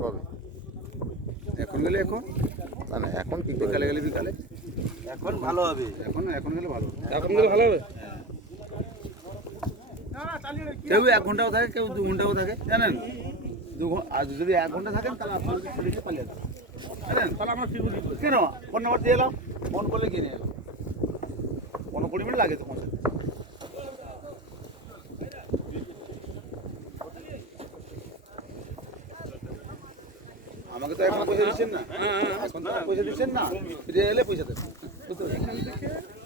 কবে? এখন গেলে এখন, না না, এখন কি করে? বিকালে গেলে বিকালে। এখন ভালো হবে। এখন গেলে ভালো হবে। এখন গেলে ভালো হবে। কেউ 1 ঘন্টাও থাকে, কেউ 2 ঘন্টাও থাকে, জানেন। আর যদি 1 ঘন্টা থাকেন তাহলে আপনাদের ছেড়ে দিয়ে পালিয়ে যাবেন, জানেন। তাহলে আমরা ফিরবো কি করে? কেন ফোন নাম্বার দিয়ে এলাম, ফোন করলে গিয়ে নিয়ে এলাম। 15-20 মিনিট লাগে তো পৌঁছাতে। আমাকে তো এখন পয়সা দিচ্ছেন না, এখন তো পয়সা দিচ্ছেন না, ফিরে এলে পয়সা দেবেন, বুঝতে পারছেন?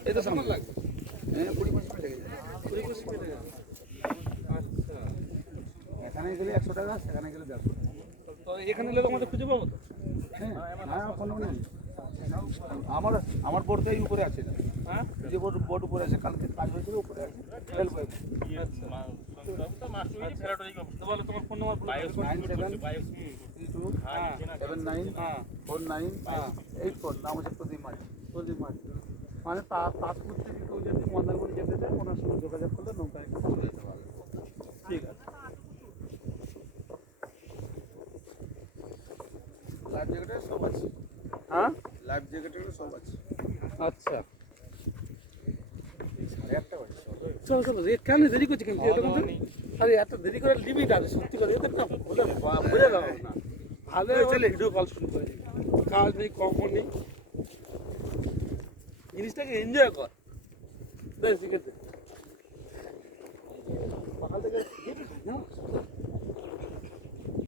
এই তো সামনে লাগবে, হ্যাঁ 20-25 মিনিট লেগে যাবে। 20-25 মিনিট লাগে। আচ্ছা, এখানে গেলে 100 টাকা, সেখানে গেলে 150 টাকা। তো এখানে এলে আমাদের খুঁজে পাবো তো? হ্যাঁ, হ্যাঁ, ফোন নাম্বার নেই। আমার বোর্ডটাই উপরে আছে, হ্যাঁ, যে বোর্ড উপরে আছে, কালকে কাজ হয়েছিল উপরে আছে। হেল্প হয়েছে। তো বলো তোমার ফোন নাম্বার বলো। 9732794984, নাম হচ্ছে প্রদীপ মাঝি। প্রদীপ মাঝি মানে পাসপোর্ট থেকে কেউ যদি মন্দারমণি যেতে চায় ওনার সঙ্গে যোগাযোগ করলে নৌকায় করে চলে যেতে পারবে। ঠিক আছে। লাইফ জ্যাকেটের সব আছে, হ্যাঁ, লাইফ জ্যাকেটের সব আছে। আচ্ছা, 1.5 বাজে। চলো চলো, কেন দেরি করছি কিন্তু এটা কিন্তু, আরে এত দেরি করে লিমিট আছে সত্যি করে, এদের না বুঝে দাও না, ভালো চলে ভিডিও কল শুরু করে দিই। কাজ নেই, কখন নেই, জিনিসটাকে এনজয় কর। বেশ ঠিক আছে, সকাল থেকে